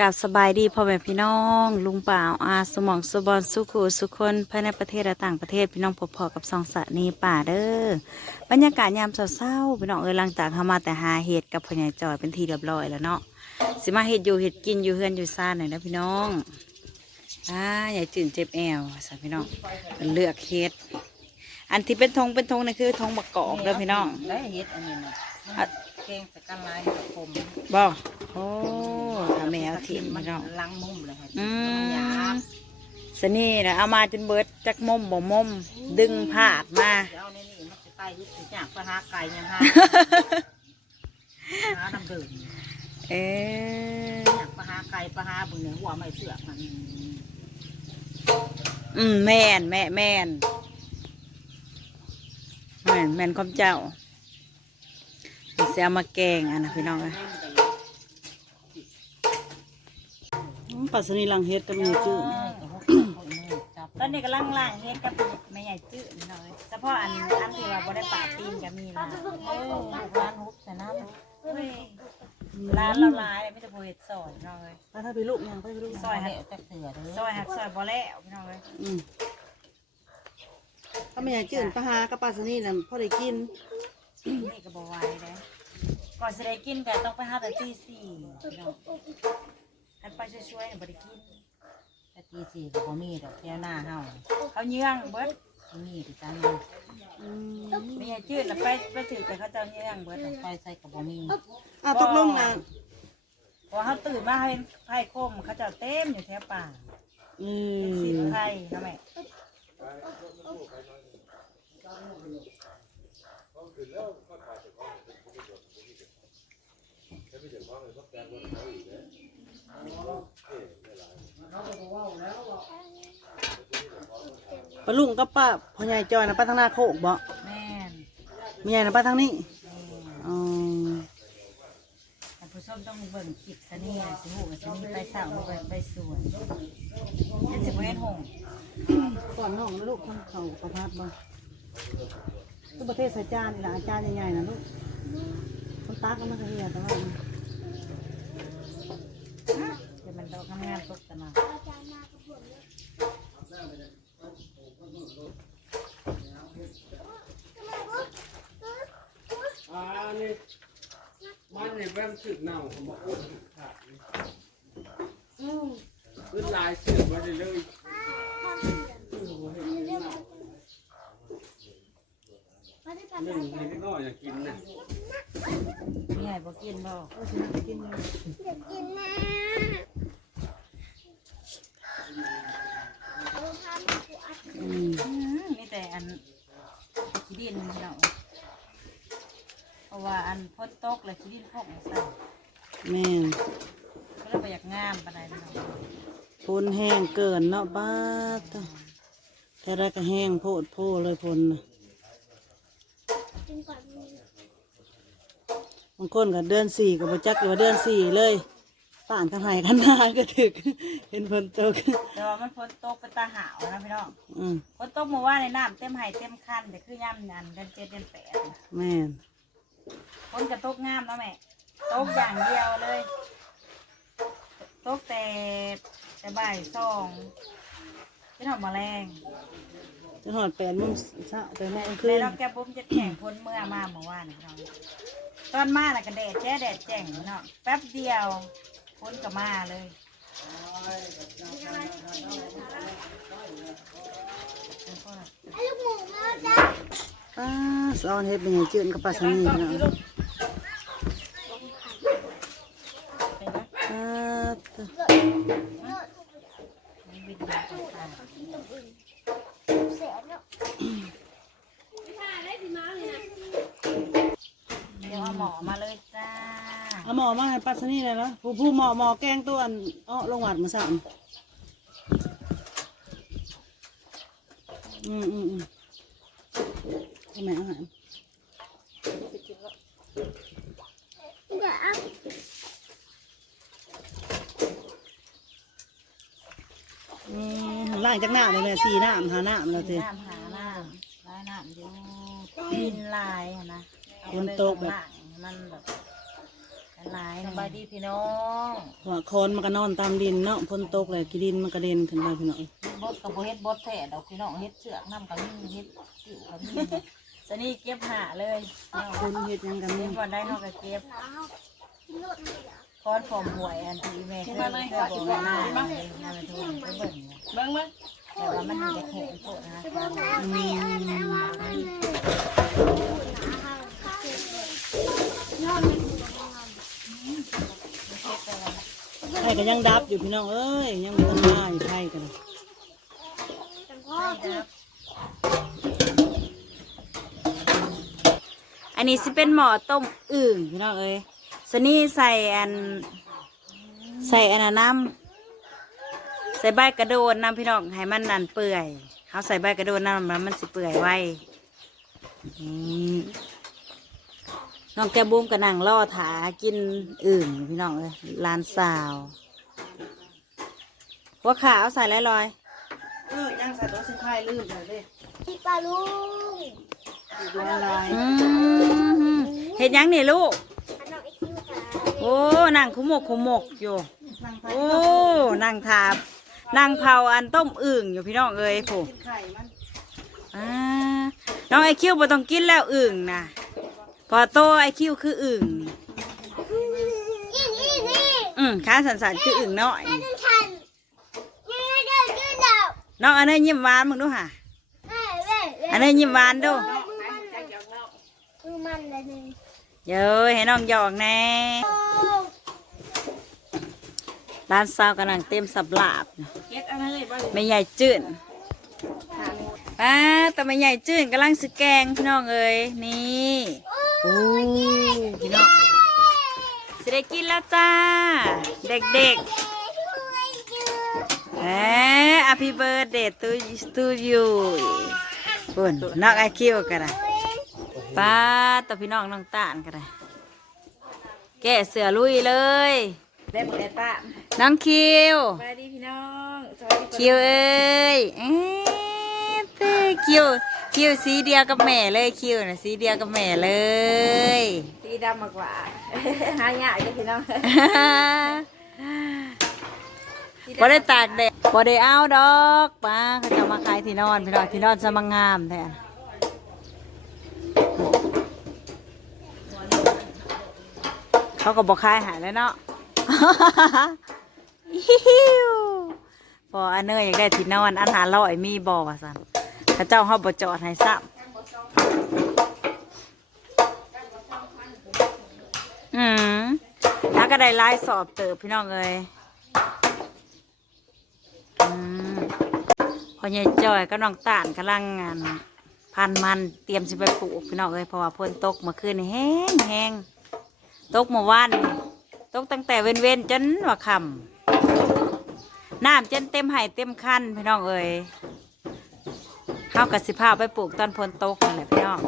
กับสบายดีพ่อแม่พี่น้อง ลุงป่าวอาสมองสุบอนสุขูสุคนภายในประเทศและต่างประเทศพี่น้องพบพอกับสองสะนีป่าเด้อบรรยากาศยามเศร้าๆพี่น้องเออหลังจากเขามาแต่หาเห็ดกับพ่อใหญ่จอยเป็นทีเรียบร้อยแล้วเนาะสิมาเห็ดอยู่เห็ดกินอยู่เฮือนอยู่ซ่านหน่อยนะพี่น้องอ่าอย่าจื่นเจ็บแอวสาพี่น้องเป็นเลือกเห็ดอันที่เป็นธงเป็นธงนี่คือธงมะกอกเด้อพี่น้องได้เฮ็ดอันนี้นะอะแกงแต่กันลายกับผมบ่โอ้ทำแมวถิ่นมันพี่น้องล้างมุมเลยค่ะอืมันหยามบสนี่นะเอามาจนเบิดจักมุมบ่มุมดึงผาดมาเดี๋ยวเอาในนี่มันจะไต่ยึดสิจากปลาหาไก่ยังหาหาน้ำดื่มเอ๊ะจากปลาหาไก่ปลาหาบุญเหนือหัวไม่เสือกมันอืมแม่นแม่แม่นแม่นแม่นความเจ้าเสียมาแกงอันนะพี่น้องนะ ปัสนีลังเฮ็ดกับแม่จื้อตอนนี้กำลังล่างเฮ็ดกับแม่ใหญ่จื้อหยเฉพาะอันอันที่ว่าบ่ได้ปาตีนก็มีนะร้านฮุบแต่น้ำร้านละลายไม่แต่บ่เฮ็ดซอยน้อยถ้าถ้าไปลูกยังไปลูกซอยหักจะเสือเด้ซอยหักซอยบ่แล้วพี่น้องเอ้ยอืถ้าแม่ใหญ่จื้อปลาหากับปัสนีนั่นพอได้กินนี่ก็บ่ไหวเด้ก่อนสิได้กินแต่ต้องไปหาแต่ตี4ันไปช่วยๆน่บริกินแต่ตีสี่ก็บ่มีดอกแก้วหน้าเฮาเขาเยื่องเบิดบ่มีติดตามมาอืมไม่ชื่อแล้วไปไปถือแต่เขาจะเยื่องเบิดน่ไปใส่กับบอมีอ่าตกลงนะพอเขาตื่นมาให้ไผ่คมเขาจะเต็มอยู่แถวป่าอืเป็นสิบมไผ่ทำไม ปลาลุงกับป้าพ่อใหญ่จอยนะป้าทางหน้าโคกบ่แม่นมีใหญ่นะป้าทางนี้อ๋อท่านผู้ชมต้องเบิ่งคลิปซะนี่นะสิหูว่าสิมีไปสาวไปไปสวนยันสิบเอ็ดหงก่อนน้องนะลูกคนเขาประพัดบ่ทุกประเทศใส่จานนี่ล่ะอาจารย์ใหญ่ๆนะลูกคนตาก็ไม่เคยเห็นแต่ว่า เดี๋ยวทำงานตกตะนาอ่านี่มันนี่แว่นสึกเน่าผมบอกโอ้ยขาดขึ้นลายสึกมาเลยเลยหนึ่งให้พี่น้อยากกินนะมีไงบ่กินบ่ก็สินกินเลย อืมมีแต่อันขี้ดินพี่น้องเพราะว่าอันพ้นตกเลยขี้ดินพกใส่แม่นก็เลยไปอยากงามปานใดพี่น้องพนแห้งเกินเนาะบ้าดเต้าแต่ได้ก็แห้งโพดโพเลยพนน่ะบางคนก็เดือนสี่ก็บ่จักอยู่ว่าเดือนสี่เลย ป่านกันไหายกันนานก็ถึก เห็นฝนตก แต่ว่ามันพ้นตกเป็นตาหาวนะพี่น้องอืมพ้นตกเมื่อวานในน้ำเต็มไห่เต็มคันแต่คือย่ำนันเดือนเจ็ดเดือนแปดน่ะแม่นพ้นกระตกงามเนาะแม่ตกอย่างเดียวเลยตกแต่แต่บ่ายสองไม่ทำแมลงจะหอดแปดโมงเช้าไปแม่คืในนเราแกบุ้มจะแข่งพ้นเมื่อมาเมื่อวานพี่น้องตอนมาน่ะก็แดดแจ้แดดแจ้งเนาะแป๊บเดียว พ้นก็มาเลยป้าสอนเฮ็ดเป็นไงจืดกับปลาสนีเนาะป้า ผู้ผู้หมอหมอแกงตัวอันอ้อลงหวัดมาสั่งอืมอืมอืมให้แม่อาหารอืมล่างจากน้ำเลยแม่สี่น้ำหาน้ำแล้วเต้น้ำหาน้ำร้ายน้ำอยู่ดินลายอะนะฝนตกแบบเอาไปข้างล่างมันแบบ หลายสบายดีพี่น้องว่าคอนมันก็นอนตามดินเนาะพ้นตกเลยกีดินมันกระเด็นขึ้นไปพี่น้องบดกับโบเฮ็ดบดแท้ดอกพี่น้องเฮ็ดเสือกน้ำกับมีเฮ็ดติ๋วกับมีสนี่เก็บหาเลยคนเฮ็ดหยังกันเก็นี่บก่อนได้เนอกก็เก็บคอนผมหวยอันที่แม่เคยเคยบอกว่าหน้าหน้ามันทุ่งไปเบิ่งเนี่ยเบิ่งมั้ยแต่ว่ามันจะแข็งโคตรนะ ไผ่ก็ยังดับอยู่พี่น้องเอ้ยยังมันมาอยู่ไผ่กันอันนี้สิเป็นหม้อต้มอึ่งพี่น้องเอ้ยสนี่ใส่อันใส่อันน้ำใส่ใบกระโดนน้ำพี่น้องให้มันนั่นเปื่อยเขาใส่ใบกระโดนน้ำมันมันสิเปื่อยไวนี่ น้องแกบุ้มกระนังล่อถากินอึ่งพี่น้องเอ้ยลานสาวหัว่าขาวใส่ลอยเออยังใส่ตัวสิไผ่ลืมไปเลยพี่ปลาลุงดูอะไรๆอืมเห็ดหยังนี่ลูกอันน้องไอคิวค่ะโอ้นั่งขุมกขุมกอยู่นั่งไผ่โอ้นั่งทาบนั่งเผาอันต้มอึ่งอยู่พี่น้องเอ้ยผู้กินไข่มันอ่าน้องไอคิวบ่ต้องกินแล้วอึ่งนะ พอโตไอคิวคืออึ่งนี่นี่นี่อืมขาสันๆคืออึ่งน้อยนั่นฉันนี่ไม่ได้ชื่อเราน้องอันนี้ยิ้มหวานมึงดูค่ะเอ้ยเว้ยเว้ยอันนี้ยิ้มหวานดูมือมันมือมันเลยนี่เย้ยให้น้องหยอกแน่โอ้ร้านซาวกำลังเต็มสับลาบเฮ็ดอะไรเลยบ่ไม่ใหญ่จืดป้าแต่ไม่ใหญ่จืดกำลังสึกแกงพี่น้องเอ้ยนี่ โอ้ พี่น้องสิได้กินแล้วจ้า เด็กๆเอ้ยช่วยจือเอ๊ะ Happy birthday to to you ปุ่นน้องไอคิวกันนะป้าต่อพี่น้องน้องตาลกันนะแกะเสือลุยเลยได้หมดได้ป้าน้องคิวสวัสดีพี่น้องสวัสดีคิวเอ้ยเอ๊ะเต้คิว คิวสีเดียวกับแม่เลยคิวนะสีเดียวกับแม่เลย สีดำมากกว่า หายากจ้ะพี่น้องบ่ได้ตากแดดบ่ได้เอาดอกป้าเขาจะมาขายที่นอนพี่น้องที่นอนสมังงามแท้เขาก็บอกขายหายแล้วเนาะอิ๊วพออันเนยอยากได้ที่นอนอันหาร้อยมีบ่ว่าสัน พระเจ้าเขาบ่จอดให้ซ้ำอืมถ้าก็ได้ไล่สอบเติบพี่น้องเอ้ยอืมพอใหญ่จอยก็น้องตาลกำลังงานพันมันเตรียมสิไปปลูกพี่น้องเอ้ยเพราะว่าฝนตกเมื่อคืนนี่แห้งแห้งตกเมื่อวานนี่ตกตั้งแต่เว้นเว้นๆจนว่าค่ำน้ำจนเต็มไห่เต็มคันพี่น้องเอ้ย เข้ากับสิพาไปปลูกตอนฝนตกนั่นแหละพี่น้อง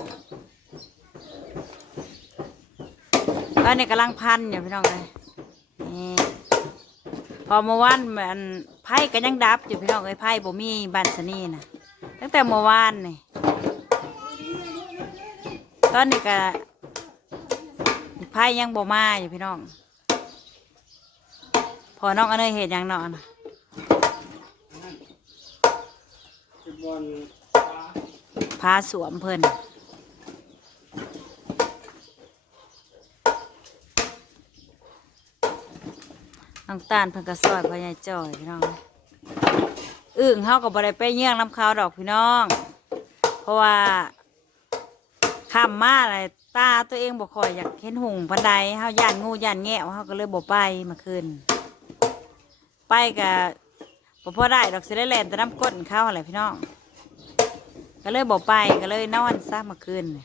ตอนนี้กำลังพันอยู่พี่น้องเอ้ยนี่พอเมื่อวานเหมือนไพ่ก็ยังดับอยู่พี่น้องเอ้ยไพ่บ่มีบัตรสนีนะตั้งแต่เมื่อวานนี่ตอนนี้ก็ไพ่ยังบ่มาอยู่พี่น้อง พอน้องอันเนยเหตุยังนอนเป็นบอล พาสวมเพิ่นน้องตาลเพิ่นก็ซอยพ่อใหญ่จ่อยพี่น้องอึ่งเขาก็บ่ได้ไปเยี่ยงน้ำเขาดอกพี่น้อง เพราะว่าคำมาอะไรตาตัวเองบ่ค่อยอยากเห็นหุงพันใดเฮาย่านงูย่านแง่เฮาก็เลยบ่ไปมาคืนไปกับบ่พอได้ดอกสิได้แลนแต่น้ำก้นเขาอะไรพี่น้อง ก็เลยบ่ไปก็เลยนอนซะเมาคืนนี่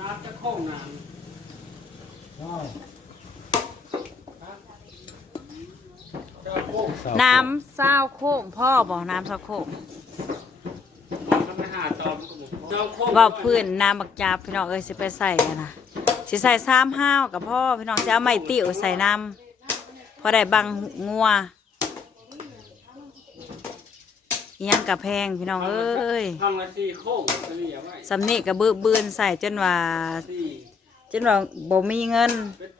น้ำจะโค้งน้ำน้ำเศร้าวโค้งพ่อบอกน้ำเศร้าวโค้งทำไมหาตอมกับผมเจ้าโค้งว่าพื้นน้ำบักจาบพี่น้องเอ้ยสิไปใส่อะนะ สิใส่ซ้ำห้าวกับพ่อพี่น้องจะเอาไม้ติ้วใส่น้ำพอได้บังงัวอิหยังกับแพงพี่น้องเอ้ยทางละสี่โค้งเฉลี่ยไว้สำนี่กับบื้อบืนใส่จนว่าสี่จนว่าบ่มีเงิน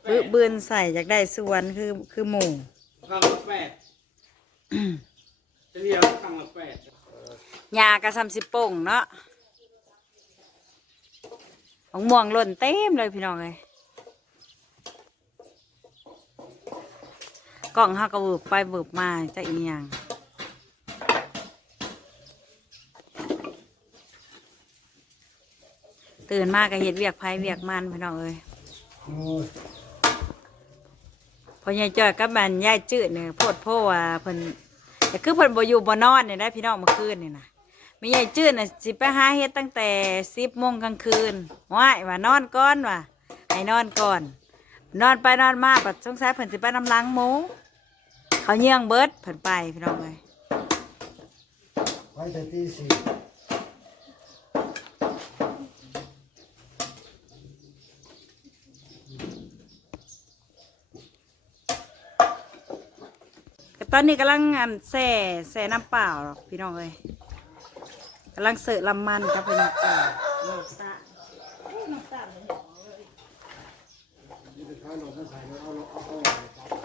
บื้อบืนใส่อยากได้ส่วนคือคือหมู่ทางละแปดเฉลี่ยทางละแปดยากระซำสิโป่งเนาะ ของม่วงหล่นเต็มเลยพี่น้องเลยกล่องห้ากระเบิบไปเบิบมาจะอีหยังตื่นมากก็เห็ดเวียกไผเวียกมันพี่น้องเอ้ยพอยายจอยกับแม่นยายจืดเนี่ยโพดโพว่าเพิ่นแต่คือเพิ่นบ่อยู่บ่นอนเนี่ยได้พี่น้องเมื่อคืนนี่ยนะ มียายจืดน่ะสิไปหาเฮ็ดตั้งแต่สิบโมงกลางคืนว้ายว่านอนก่อนว่ะให้นอนก่อน นอนไปนอนมาปัดสงสัยเพิ่นสิไปนำล้างหมูเขาเยื่องเบิดเพิ่นไปพี่น้องเอ้ยไว้แต่ที่สี่ก็ตอนนี้กำลังงานแส่แส่น้ำเปล่าหรอกพี่น้องเอ้ย กำลังเสิร์ฟลำมันครับพี่น้องเอ้ยนี่ตายี่สิบท้ายเราต้องใส่เราเอาเรา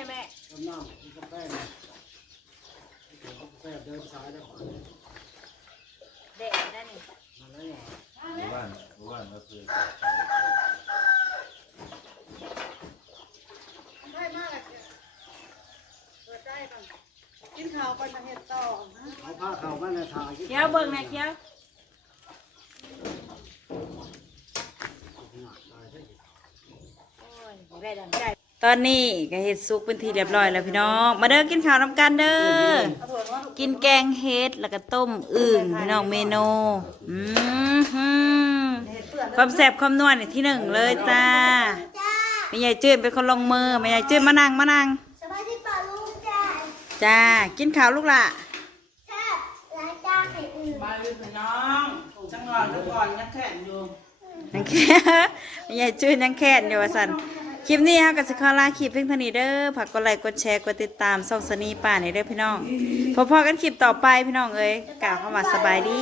เนี่ยแม่ต้นน้ำมีกาแฟเนี่ยกาแฟเดินสายได้ขวาเด็กได้นี่มาแล้วเหรอได้มากเลยเปิดได้บ้างกินข้าวไปมาเฮ็ดต่อนะเอาผ้าข่ามาในถาเคี้ยวเบิ่งนะเคี้ยว ตอนนี้ก็เฮ็ดซุปเป็นทีเรียบร้อยแล้วพี่น้อง มาเด้อกินข้าวน้ำกันเด้อ กินแกงเฮ็ดแล้วก็ต้มอึ่งพี่น้องเมนูอืมฮึความแซ่บความนวลนี่ที่หนึ่งเลยจ้าจ้าแม่ใหญ่จืดเป็นคนลงมือแม่ใหญ่จืดมานั่งมานั่งสบายดีป่าลุงจ้าจ้ากินข้าวลูกละแซ่บล้างจ้าไข่อื่นมาเลยพี่น้องจังหวะแล้วก่อนยังแข็งอยู่ยังแค่แม่ใหญ่จืดยังแค่นอยู่ว่าสัน คลิปนี้ค่ะกับสิคอลาคลิปเพิ่งเท่านี้เด้อฝากกดไลค์กดแชร์กดติดตามส่องสนีป่าในเด้อพี่น้องพอๆกันคลิปต่อไปพี่น้องเอ้ยกล่าวคำว่าสบายดี